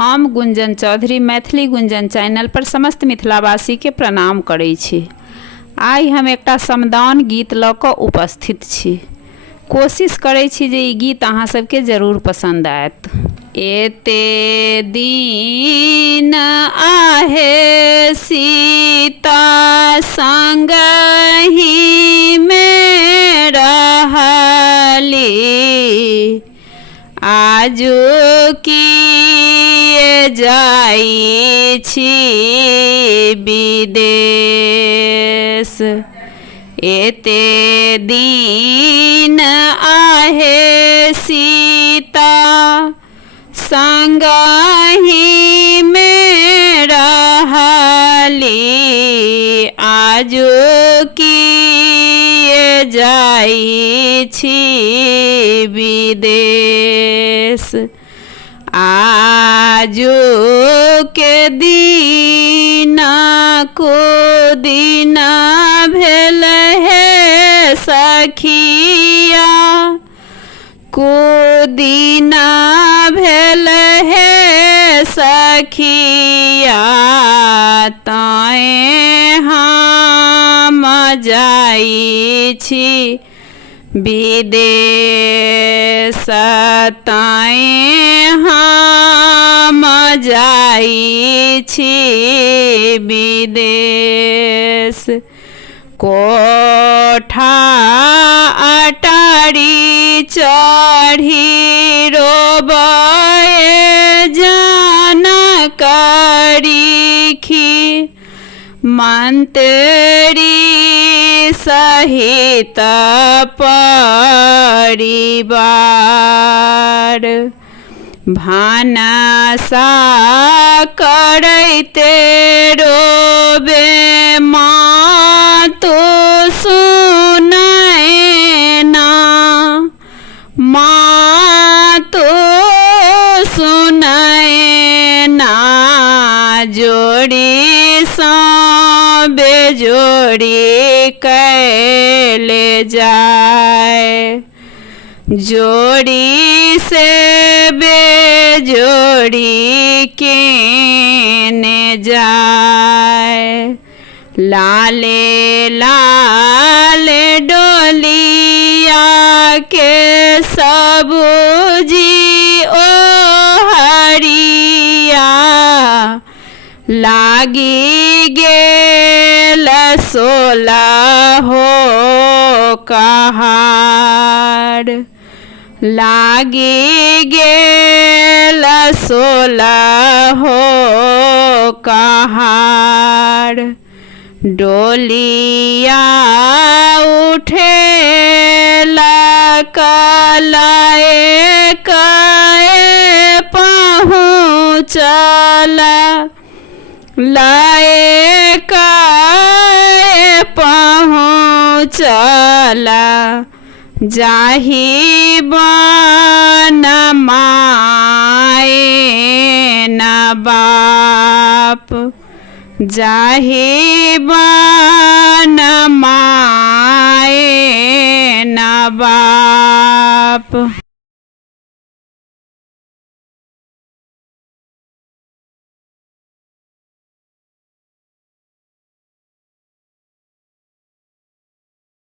हम गुंजन चौधरी मैथिली गुंजन चैनल पर समस्त मिथिलावासी के प्रणाम करै छी। आइ हम एकटा समदाउन गीत लऽ कऽ उपस्थित छी। कोशिश करै छी जे ई गीत अहाँ सबके जरूर पसंद आयत। एते दिन आहे सीता संगहि में रहली, आजु किए जाइ छी विदेश। एते दिन आहे सीता संगहि में रहली, आजु किए जाइ छी विदेश। आजु के दिन को दिन भेल है सखिया, को दिन भेल है सखिया, ताए हम जाइ छी विदेश। ताए हम जाइ छी विदेश। कोठा अटारी चढ़ी रोबए जान करीखी, मंत्री सहित परिवार। भानसा करैते रोबे मातु सुनै ना, मातु सुनै ना, जोड़ी सँ बेजोड़ी कैले जाए, जोड़ी से बेजोड़ी केने जाए। लाले लाले डोलिया के सबूजी ओ हरिया, लागी गेल 16 हो कहार, लागी गेल 16 हो कहार। डोलिया उठेला कलाए कए पहुँचला, लाए कए पहुँचला, जाहि बन माए न बाप, जाहि बन माए न बाप।